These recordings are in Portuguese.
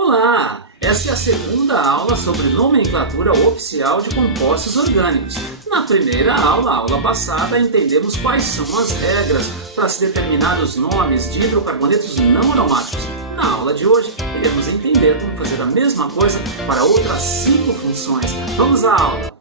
Olá! Esta é a segunda aula sobre nomenclatura oficial de compostos orgânicos. Na primeira aula, a aula passada, entendemos quais são as regras para se determinar os nomes de hidrocarbonetos não aromáticos. Na aula de hoje, iremos entender como fazer a mesma coisa para outras 5 funções. Vamos à aula!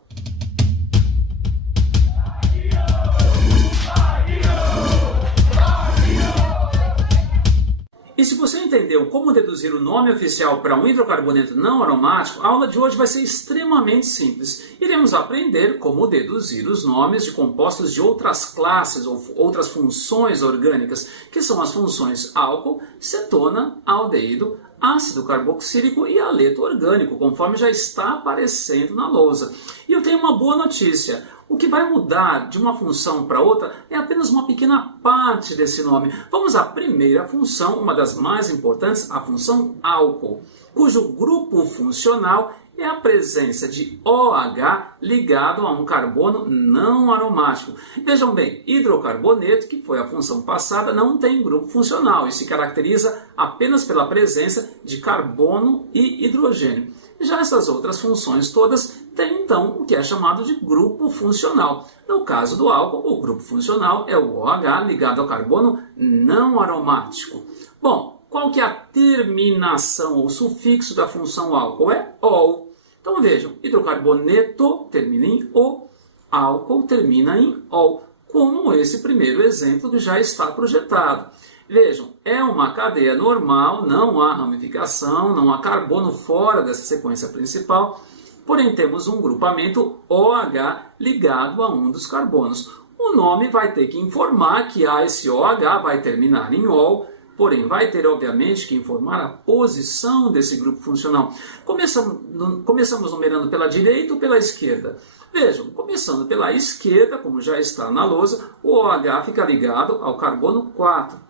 E se você entendeu como deduzir o nome oficial para um hidrocarboneto não aromático, a aula de hoje vai ser extremamente simples. Iremos aprender como deduzir os nomes de compostos de outras classes ou outras funções orgânicas, que são as funções álcool, cetona, aldeído, ácido carboxílico e haleto orgânico, conforme já está aparecendo na lousa. E eu tenho uma boa notícia. O que vai mudar de uma função para outra é apenas uma pequena parte desse nome. Vamos à primeira função, uma das mais importantes, a função álcool, cujo grupo funcional é a presença de OH ligado a um carbono não aromático. Vejam bem, hidrocarboneto, que foi a função passada, não tem grupo funcional e se caracteriza apenas pela presença de carbono e hidrogênio. Já essas outras funções todas têm então o que é chamado de grupo funcional. No caso do álcool, o grupo funcional é o OH ligado ao carbono não aromático. Bom, qual que é a terminação ou sufixo da função álcool? É ol. Então vejam, hidrocarboneto termina em o, álcool termina em ol, como esse primeiro exemplo que já está projetado. Vejam, é uma cadeia normal, não há ramificação, não há carbono fora dessa sequência principal, porém temos um grupamento OH ligado a um dos carbonos. O nome vai ter que informar que esse OH vai terminar em ol, porém vai ter obviamente que informar a posição desse grupo funcional. Começamos numerando pela direita ou pela esquerda? Vejam, começando pela esquerda, como já está na lousa, o OH fica ligado ao carbono 4.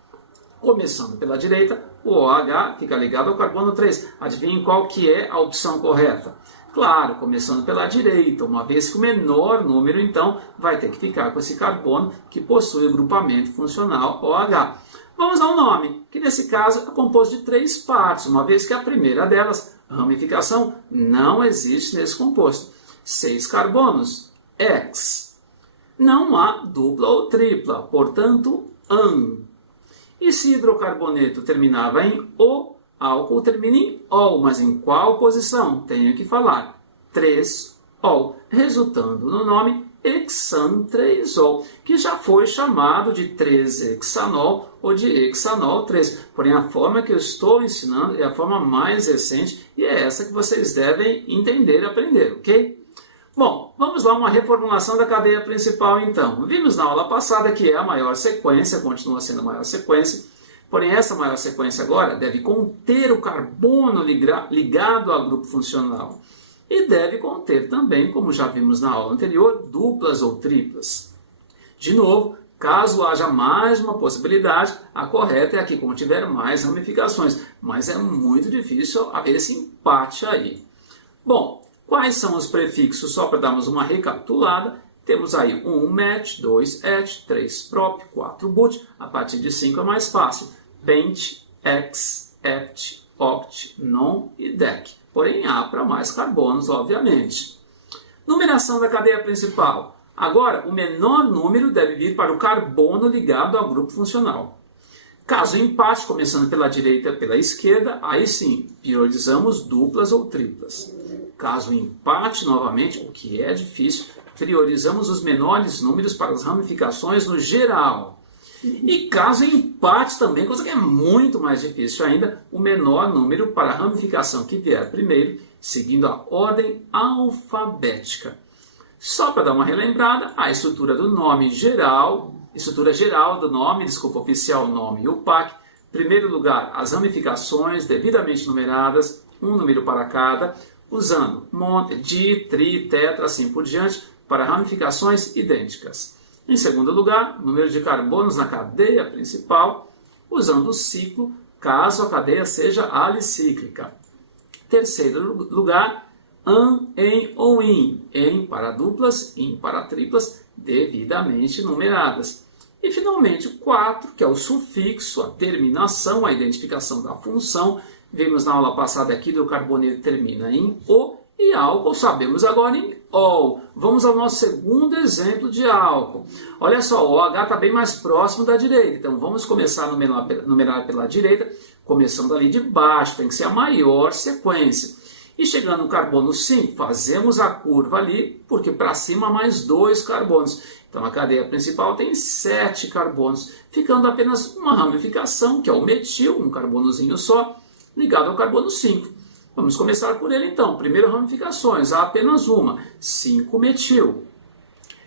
Começando pela direita, o OH fica ligado ao carbono 3. Adivinhem qual que é a opção correta? Claro, começando pela direita, uma vez que o menor número, então, vai ter que ficar com esse carbono que possui o grupamento funcional OH. Vamos ao nome, que nesse caso é composto de 3 partes, uma vez que a primeira delas, ramificação, não existe nesse composto. 6 carbonos, X. Não há dupla ou tripla, portanto, an. E se hidrocarboneto terminava em O, álcool termina em OL, mas em qual posição? Tenho que falar 3-OL, resultando no nome hexan-3-ol, que já foi chamado de 3-hexanol ou de hexanol 3. Porém, a forma que eu estou ensinando é a forma mais recente e é essa que vocês devem entender e aprender, ok? Bom, vamos lá, uma reformulação da cadeia principal então. Vimos na aula passada que é a maior sequência, continua sendo a maior sequência, porém essa maior sequência agora deve conter o carbono ligado ao grupo funcional. E deve conter também, como já vimos na aula anterior, duplas ou triplas. De novo, caso haja mais uma possibilidade, a correta é a que contiver mais ramificações, mas é muito difícil haver esse empate aí. Bom, quais são os prefixos? Só para darmos uma recapitulada, temos aí 1 met, 2 et, 3 prop, 4 but, a partir de 5 é mais fácil, pent, ex, ept, oct, non e dec. Porém, há para mais carbonos, obviamente. Numeração da cadeia principal. Agora, o menor número deve vir para o carbono ligado ao grupo funcional. Caso empate, começando pela direita e pela esquerda, aí sim, priorizamos duplas ou triplas. Caso empate, novamente, o que é difícil, priorizamos os menores números para as ramificações no geral. E caso empate também, coisa que é muito mais difícil ainda, o menor número para a ramificação que vier primeiro, seguindo a ordem alfabética. Só para dar uma relembrada, a estrutura do nome geral, estrutura geral do nome, desculpa, oficial, nome e o PAC. Em primeiro lugar, as ramificações devidamente numeradas, um número para cada, usando di, tri, tetra, assim por diante, para ramificações idênticas. Em segundo lugar, número de carbonos na cadeia principal, usando o ciclo, caso a cadeia seja alicíclica. Terceiro lugar, an, em ou em para duplas, in para triplas, devidamente numeradas. E finalmente o 4, que é o sufixo, a terminação, a identificação da função, Vimos na aula passada aqui que o carboneto termina em O e álcool sabemos agora em OL. Vamos ao nosso segundo exemplo de álcool. Olha só, o OH está bem mais próximo da direita, então vamos começar a numerar pela direita, começando ali de baixo, tem que ser a maior sequência. E chegando no carbono 5, fazemos a curva ali, porque para cima mais 2 carbonos. Então a cadeia principal tem 7 carbonos, ficando apenas uma ramificação, que é o metil, um carbonozinho só, ligado ao carbono 5. Vamos começar por ele então. Primeiro ramificações, há apenas uma, 5-metil.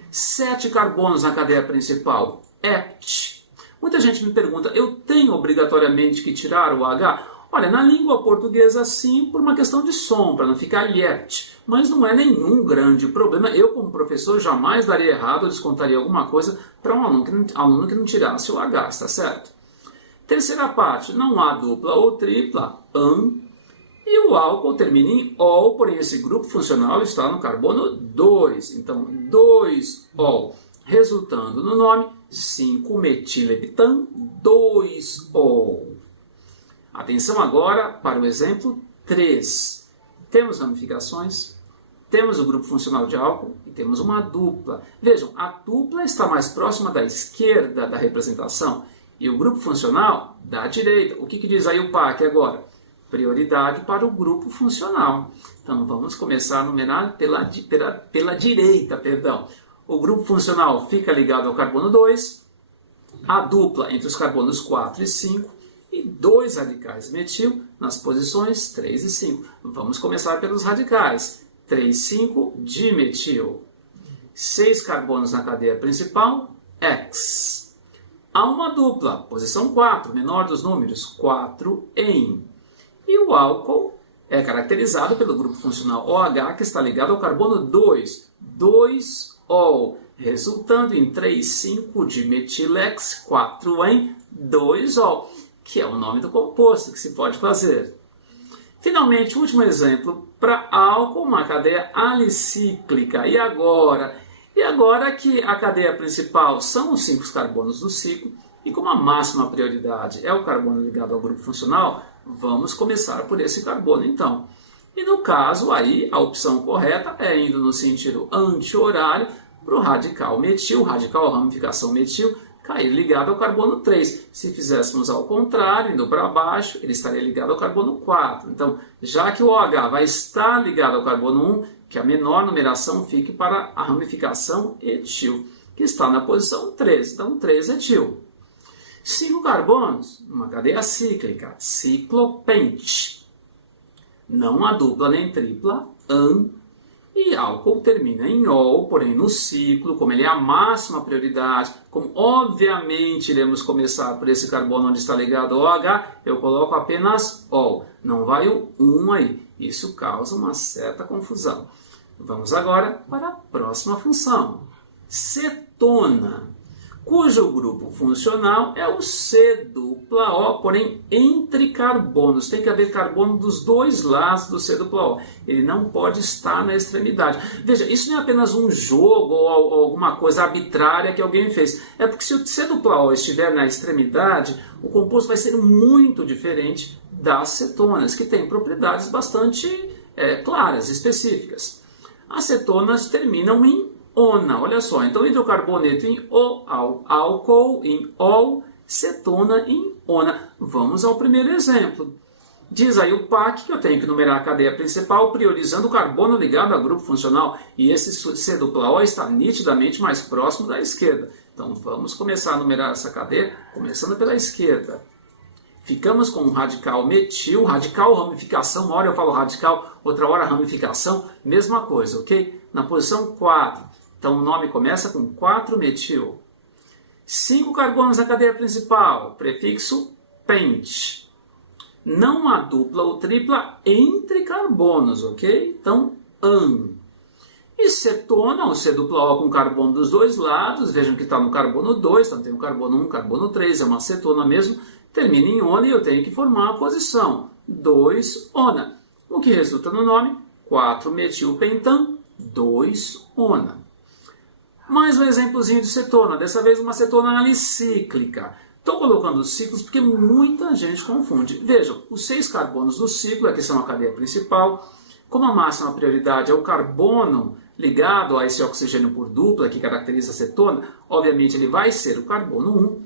7 carbonos na cadeia principal, hept. Muita gente me pergunta, eu tenho obrigatoriamente que tirar o H? Olha, na língua portuguesa sim, por uma questão de som, para não ficar liept. Mas não é nenhum grande problema. Eu, como professor, jamais daria errado ou descontaria alguma coisa para um aluno que não tirasse o H, está certo? Terceira parte, não há dupla ou tripla, an. E o álcool termina em ol, porém esse grupo funcional está no carbono 2. Então, 2-ol, resultando no nome 5-metilheptan, 2-ol. Atenção agora para o exemplo 3. Temos ramificações, temos o grupo funcional de álcool e temos uma dupla. Vejam, a dupla está mais próxima da esquerda da representação e o grupo funcional da direita. O que diz aí o PAC agora? Prioridade para o grupo funcional. Então vamos começar a numerar pela direita, perdão. O grupo funcional fica ligado ao carbono 2, a dupla entre os carbonos 4 e 5 e 2 radicais metil nas posições 3 e 5. Vamos começar pelos radicais. 3,5 dimetil. 6 carbonos na cadeia principal, X. Há uma dupla, posição 4, menor dos números, 4 em. E o álcool é caracterizado pelo grupo funcional OH, que está ligado ao carbono 2, 2-ol, resultando em 3,5 dimetilex, 4 em 2-ol, que é o nome do composto que se pode fazer. Finalmente, o último exemplo para álcool, uma cadeia alicíclica. E agora que a cadeia principal são os 5 carbonos do ciclo, e como a máxima prioridade é o carbono ligado ao grupo funcional, vamos começar por esse carbono então. E no caso aí, a opção correta é indo no sentido anti-horário para o radical metil, radical ramificação metil, cair ligado ao carbono 3. Se fizéssemos ao contrário, indo para baixo, ele estaria ligado ao carbono 4. Então, já que o OH vai estar ligado ao carbono 1, que a menor numeração fique para a ramificação etil, que está na posição 3. Então, 3-etil. 5 carbonos, uma cadeia cíclica, ciclopente. Não há dupla nem tripla, an. E álcool termina em ol, porém no ciclo, como ele é a máxima prioridade, como obviamente iremos começar por esse carbono onde está ligado ao OH, eu coloco apenas ol. Não vai o 1 aí. Isso causa uma certa confusão. Vamos agora para a próxima função. Cetona, cujo grupo funcional é o C-dupla-O, porém entre carbonos. Tem que haver carbono dos dois lados do C-dupla-O. Ele não pode estar na extremidade. Veja, isso não é apenas um jogo ou alguma coisa arbitrária que alguém fez. É porque se o C-dupla-O estiver na extremidade, o composto vai ser muito diferente das cetonas, que têm propriedades bastante claras, específicas. As cetonas terminam em ona, olha só, então hidrocarboneto em O, álcool em ol, cetona em ona. Vamos ao primeiro exemplo. Diz aí o PAC que eu tenho que numerar a cadeia principal priorizando o carbono ligado ao grupo funcional e esse C-dupla-O está nitidamente mais próximo da esquerda. Então vamos começar a numerar essa cadeia, começando pela esquerda. Ficamos com o radical metil, radical ramificação, uma hora eu falo radical, outra hora ramificação, mesma coisa, ok? Na posição 4. Então o nome começa com 4-metil. 5 carbonos na cadeia principal, prefixo pente. Não há dupla ou tripla entre carbonos, ok? Então, an. E cetona, o C-dupla-O com carbono dos dois lados, vejam que está no carbono 2, então tem o carbono 1, carbono 3, é uma cetona mesmo, termina em ona e eu tenho que formar a posição 2-ona, o que resulta no nome 4-metilpentan, 2-ona. Mais um exemplozinho de cetona, dessa vez uma cetona alicíclica. Estou colocando os ciclos porque muita gente confunde. Vejam, os 6 carbonos do ciclo, aqui são a cadeia principal. Como a máxima prioridade é o carbono ligado a esse oxigênio por dupla, que caracteriza a cetona, obviamente ele vai ser o carbono 1.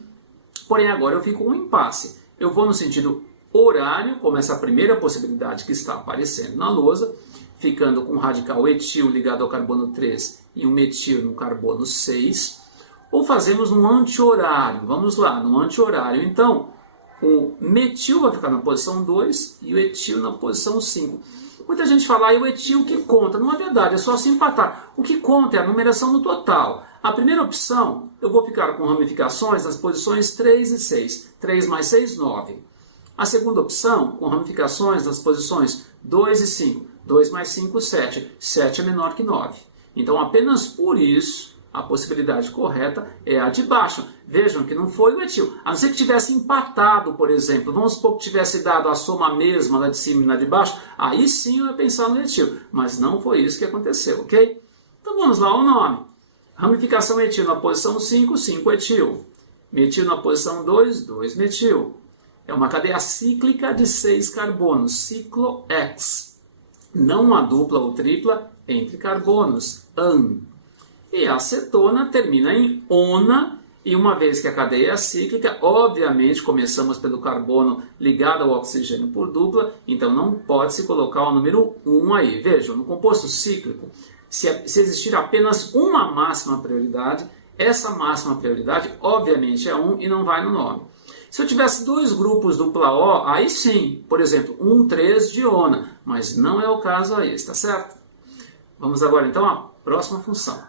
Porém, agora eu fico com um impasse. Eu vou no sentido horário, como essa primeira possibilidade que está aparecendo na lousa, ficando com o radical etil ligado ao carbono 3 e um metil no carbono 6. Ou fazemos no anti-horário. Vamos lá, no anti-horário. Então, o metil vai ficar na posição 2 e o etil na posição 5. Muita gente fala, o etil que conta. Não é verdade, é só se empatar. O que conta é a numeração no total. A primeira opção, eu vou ficar com ramificações nas posições 3 e 6. 3 mais 6, 9. A segunda opção, com ramificações nas posições 2 e 5. 2 mais 5, 7. 7 é menor que 9. Então, apenas por isso, a possibilidade correta é a de baixo. Vejam que não foi o etil. A não ser que tivesse empatado, por exemplo. Vamos supor que tivesse dado a soma mesma lá de cima e lá de baixo. Aí sim eu ia pensar no etil. Mas não foi isso que aconteceu, ok? Então vamos lá, o nome. Ramificação etil na posição 5, 5 etil. Metil na posição 2, 2 metil. É uma cadeia cíclica de 6 carbonos, ciclo-X. Não uma dupla ou tripla entre carbonos, AN. E a cetona termina em ona, e uma vez que a cadeia é cíclica, obviamente começamos pelo carbono ligado ao oxigênio por dupla, então não pode se colocar o número 1 aí. Vejam, no composto cíclico, se existir apenas uma máxima prioridade, essa máxima prioridade obviamente é 1 e não vai no nome. Se eu tivesse 2 grupos dupla O, aí sim, por exemplo, 1, 3 de ona, mas não é o caso aí, está certo? Vamos agora então à próxima função.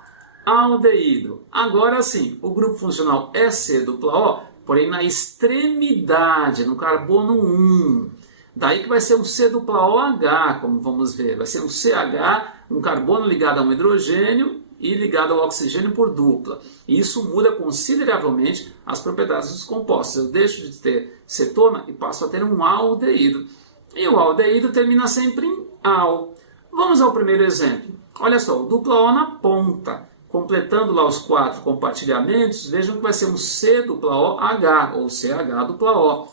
Aldeído. Agora sim, o grupo funcional é C dupla O, porém na extremidade, no carbono 1. Daí que vai ser um C dupla OH, como vamos ver. Vai ser um CH, um carbono ligado a um hidrogênio e ligado ao oxigênio por dupla. E isso muda consideravelmente as propriedades dos compostos. Eu deixo de ter cetona e passo a ter um aldeído. E o aldeído termina sempre em al. Vamos ao primeiro exemplo. Olha só, o dupla O na ponta. Completando lá os 4 compartilhamentos, vejam que vai ser um C dupla OH, ou CH dupla O.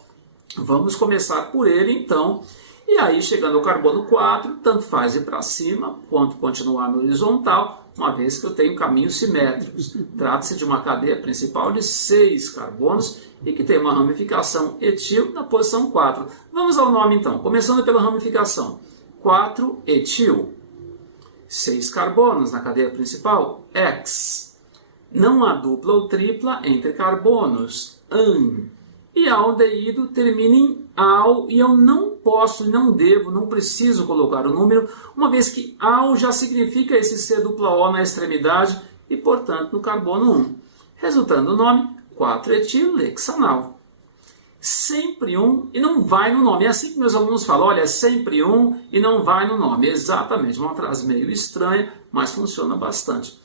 Vamos começar por ele, então. E aí, chegando ao carbono 4, tanto faz ir para cima, quanto continuar no horizontal, uma vez que eu tenho caminhos simétricos. Trata-se de uma cadeia principal de 6 carbonos e que tem uma ramificação etil na posição 4. Vamos ao nome, então. Começando pela ramificação. 4-etil. 6 carbonos na cadeia principal, X. Não há dupla ou tripla entre carbonos, AN. E aldeído termina em al, e eu não posso, não devo, não preciso colocar o número, uma vez que al já significa esse C dupla O na extremidade e, portanto, no carbono 1. Resultando o nome 4-etilhexanal. Sempre um e não vai no nome. É assim que meus alunos falam, olha, é sempre um e não vai no nome. Exatamente, uma frase meio estranha, mas funciona bastante.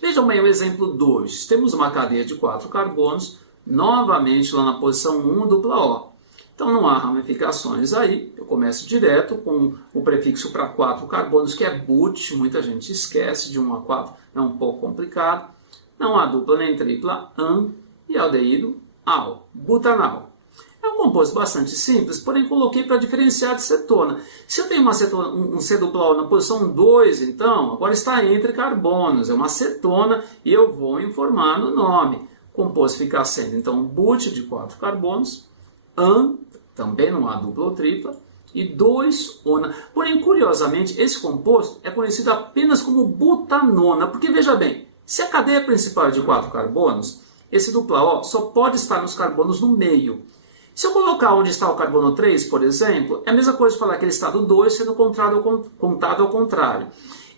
Vejam bem o exemplo 2. Temos uma cadeia de 4 carbonos, novamente lá na posição 1, dupla O. Então não há ramificações aí, eu começo direto com o prefixo para 4 carbonos, que é but, muita gente esquece, de 1 a 4 é um pouco complicado. Não há dupla nem tripla, AN, e aldeído, al, butanal. É um composto bastante simples, porém coloquei para diferenciar de cetona. Se eu tenho uma cetona, um C dupla O na posição 2, então, agora está entre carbonos, é uma cetona e eu vou informar no nome. O composto fica sendo, então, but de 4 carbonos, AN, também não há dupla ou tripla, e 2-ona. Porém, curiosamente, esse composto é conhecido apenas como butanona, porque, veja bem, se a cadeia principal é de 4 carbonos, esse dupla O só pode estar nos carbonos no meio. Se eu colocar onde está o carbono 3, por exemplo, é a mesma coisa de falar que ele está do 2 sendo contado ao contrário.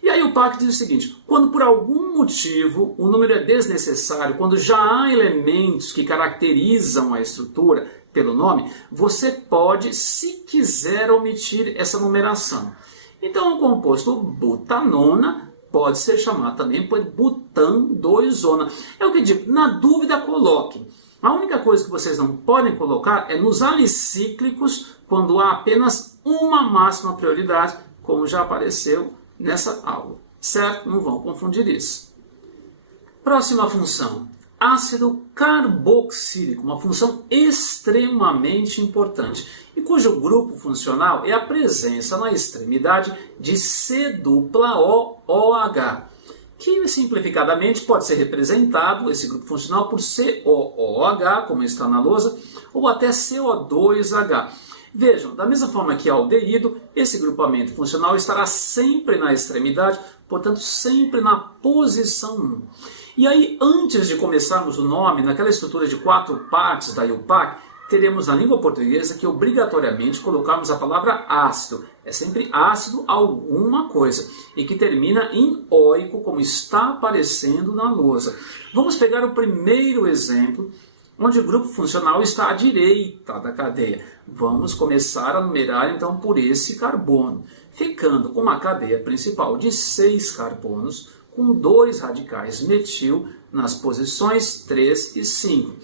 E aí o PAC diz o seguinte, quando por algum motivo o número é desnecessário, quando já há elementos que caracterizam a estrutura pelo nome, você pode, se quiser, omitir essa numeração. Então o composto butanona pode ser chamado também por butan 2-ona. É o que eu digo, na dúvida coloquem. A única coisa que vocês não podem colocar é nos alicíclicos, quando há apenas uma máxima prioridade, como já apareceu nessa aula. Certo? Não vão confundir isso. Próxima função. ácido carboxílico, uma função extremamente importante, e cujo grupo funcional é a presença na extremidade de C dupla OH, que simplificadamente pode ser representado, esse grupo funcional, por COOH, como está na lousa, ou até CO2H. Vejam, da mesma forma que aldeído, esse grupamento funcional estará sempre na extremidade, portanto sempre na posição 1. E aí, antes de começarmos o nome, naquela estrutura de 4 partes da IUPAC, teremos na língua portuguesa que obrigatoriamente colocarmos a palavra ácido. É sempre ácido alguma coisa. E que termina em óico, como está aparecendo na lousa. Vamos pegar o primeiro exemplo, onde o grupo funcional está à direita da cadeia. Vamos começar a numerar então por esse carbono, ficando com uma cadeia principal de 6 carbonos, com 2 radicais metil nas posições 3 e 5.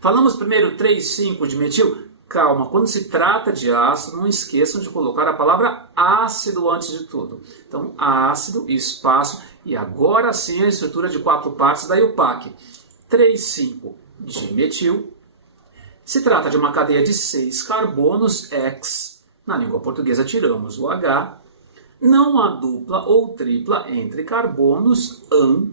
Falamos primeiro 3 e 5 de metil? Calma, quando se trata de ácido, não esqueçam de colocar a palavra ácido antes de tudo. Então, ácido, espaço, e agora sim a estrutura de 4 partes da IUPAC. 3, 5 de metil. Se trata de uma cadeia de 6 carbonos, X. Na língua portuguesa tiramos o H. Não há dupla ou tripla entre carbonos, AN.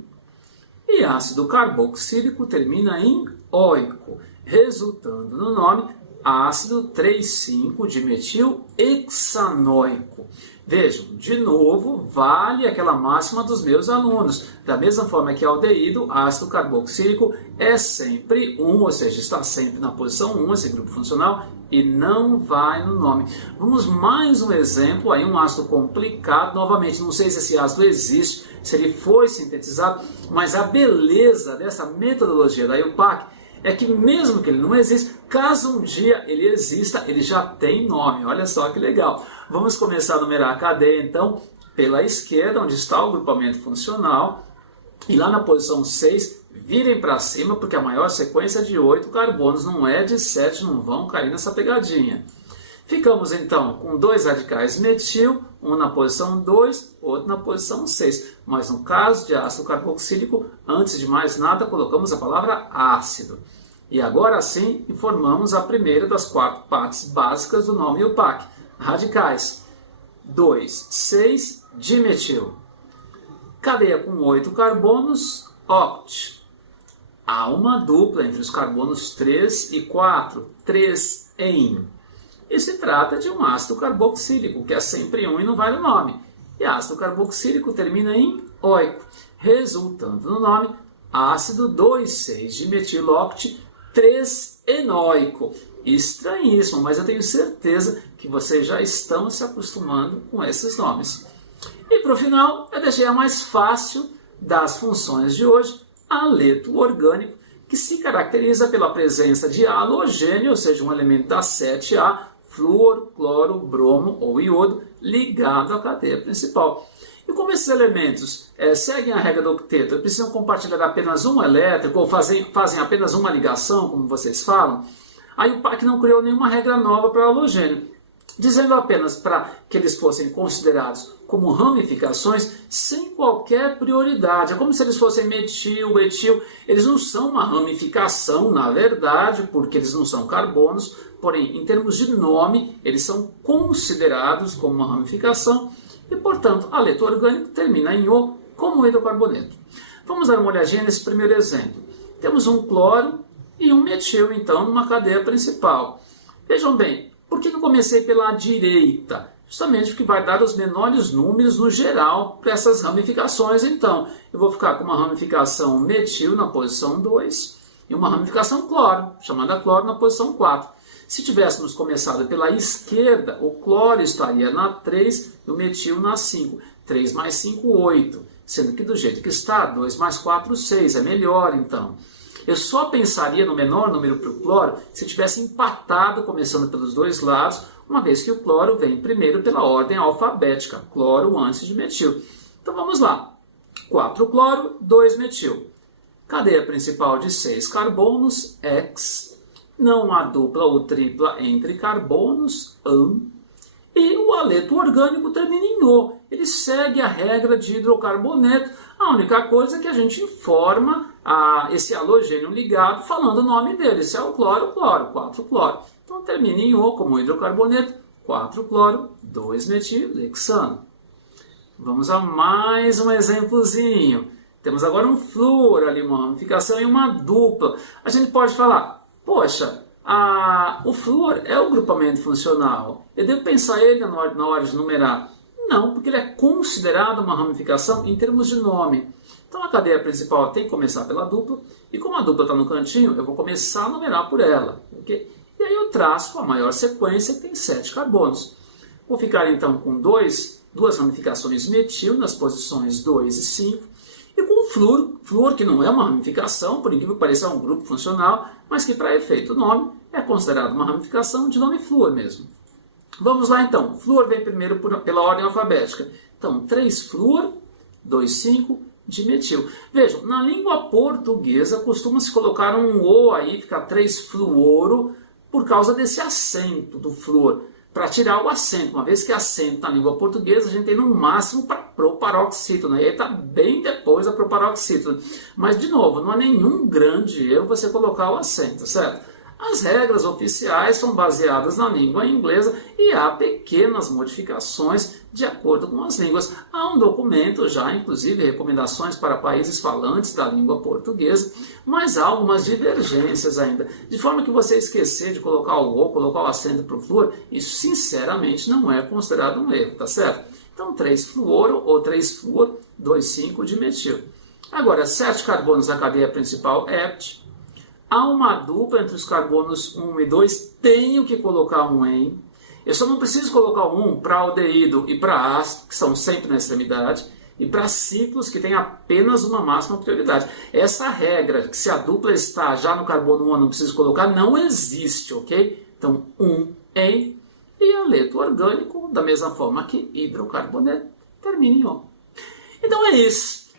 E ácido carboxílico termina em óico, resultando no nome ácido 3,5 de metil hexanoico. Vejam, de novo, vale aquela máxima dos meus alunos. Da mesma forma que aldeído, ácido carboxílico é sempre 1, ou seja, está sempre na posição 1, esse grupo funcional, e não vai no nome. Vamos mais um exemplo, aí um ácido complicado. Novamente, não sei se esse ácido existe, se ele foi sintetizado, mas a beleza dessa metodologia da IUPAC é que mesmo que ele não exista, caso um dia ele exista, ele já tem nome. Olha só que legal. Vamos começar a numerar a cadeia, então, pela esquerda, onde está o grupamento funcional. E lá na posição 6, virem para cima, porque a maior sequência é de 8 carbonos, não é de 7, não vão cair nessa pegadinha. Ficamos, então, com 2 radicais metil, um na posição 2, outro na posição 6. Mas no caso de ácido carboxílico, antes de mais nada, colocamos a palavra ácido. E agora sim, informamos a primeira das 4 partes básicas do nome IUPAC. Radicais. 2, 6, dimetil. Cadeia com 8 carbonos, oct. Há uma dupla entre os carbonos 3 e 4, 3-en. E se trata de um ácido carboxílico, que é sempre 1 e não vai no nome. E ácido carboxílico termina em óico, resultando no nome ácido 2,6-dimetiloct 3-enóico. Estranhíssimo, mas eu tenho certeza que vocês já estão se acostumando com esses nomes. E para o final, eu deixei a mais fácil das funções de hoje, aleto orgânico, que se caracteriza pela presença de halogênio, ou seja, um elemento da 7A, flúor, cloro, bromo ou iodo, ligado à cadeia principal. E como esses elementos seguem a regra do octeto e precisam compartilhar apenas um elétrico, ou fazem apenas uma ligação, como vocês falam, a IUPAC não criou nenhuma regra nova para o halogênio, dizendo apenas para que eles fossem considerados como ramificações sem qualquer prioridade. É como se eles fossem metil, etil. Eles não são uma ramificação, na verdade, porque eles não são carbonos, porém, em termos de nome, eles são considerados como uma ramificação e, portanto, aleto orgânico termina em O, como o hidrocarboneto. Vamos dar uma olhadinha nesse primeiro exemplo. Temos um cloro e um metil, então, numa cadeia principal. Vejam bem, por que eu comecei pela direita? Justamente porque vai dar os menores números no geral para essas ramificações. Então, eu vou ficar com uma ramificação metil na posição 2 e uma ramificação cloro, chamada cloro, na posição 4. Se tivéssemos começado pela esquerda, o cloro estaria na 3 e o metil na 5. 3 mais 5, 8. Sendo que do jeito que está, 2 mais 4, 6. É melhor, então. Eu só pensaria no menor número para o cloro se tivesse empatado, começando pelos dois lados, uma vez que o cloro vem primeiro pela ordem alfabética, cloro antes de metil. Então vamos lá. 4 cloro, 2 metil. Cadeia principal de 6 carbonos, X. Não há dupla ou tripla entre carbonos, AN. E o aleto orgânico termina em em O. Ele segue a regra de hidrocarboneto. A única coisa é que a gente informa esse halogênio ligado falando o nome dele. Se é o cloro, cloro, 4-cloro. Então termina em O como hidrocarboneto, 4-cloro, 2-metilhexano. Vamos a mais um exemplozinho. Temos agora um flúor ali, uma ramificação e uma dupla. A gente pode falar, poxa, o flúor é o grupamento funcional. Eu devo pensar ele na hora de numerar? Não, porque ele é considerado uma ramificação em termos de nome. Então a cadeia principal tem que começar pela dupla, e como a dupla está no cantinho, eu vou começar a numerar por ela. Okay? E aí eu traço a maior sequência, que tem 7 carbonos. Vou ficar então com duas ramificações metil nas posições 2 e 5, e com o flúor que não é uma ramificação, por incrível que pareça é um grupo funcional, mas que para efeito nome é considerado uma ramificação de nome flúor mesmo. Vamos lá então, flúor vem primeiro pela ordem alfabética. Então 3-flúor, 2,5 dimetil. Vejam, na língua portuguesa costuma-se colocar um O aí, fica 3-fluoro, por causa desse acento do flúor. Para tirar o acento, uma vez que acento na língua portuguesa, a gente tem no máximo para proparoxítono, e aí está bem depois da proparoxítono. Mas, de novo, não há nenhum grande erro você colocar o acento, certo? As regras oficiais são baseadas na língua inglesa e há pequenas modificações de acordo com as línguas. Há um documento já, inclusive, recomendações para países falantes da língua portuguesa, mas há algumas divergências ainda. De forma que você esquecer de colocar o O, colocar o acento para o flúor, isso sinceramente não é considerado um erro, tá certo? Então 3-fluoro ou 3-flúor, 2,5 dimetil. Agora, 7 carbonos na cadeia principal, hept. Há uma dupla entre os carbonos 1 e 2, tenho que colocar um em. Eu só não preciso colocar um para aldeído e para ácido, que são sempre na extremidade, e para ciclos que têm apenas uma máxima prioridade. Essa regra, que se a dupla está já no carbono 1, eu não preciso colocar, não existe, ok? Então, um em, e aleto orgânico, da mesma forma que hidrocarboneto, termina em O. Então é isso.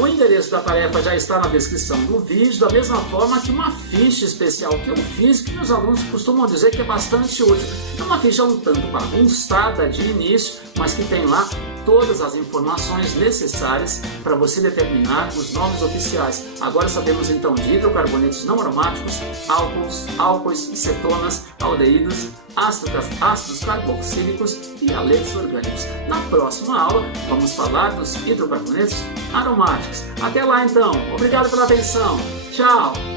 O endereço da tarefa já está na descrição do vídeo, da mesma forma que uma ficha especial que eu fiz, que meus alunos costumam dizer que é bastante útil. É uma ficha um tanto bagunçada de início, mas que tem lá todas as informações necessárias para você determinar os nomes oficiais. Agora sabemos então de hidrocarbonetos não aromáticos, álcoois, cetonas, aldeídos, ácidos carboxílicos e aletos orgânicos. Na próxima aula vamos falar dos hidrocarbonetos aromáticos. Até lá então, obrigado pela atenção, tchau!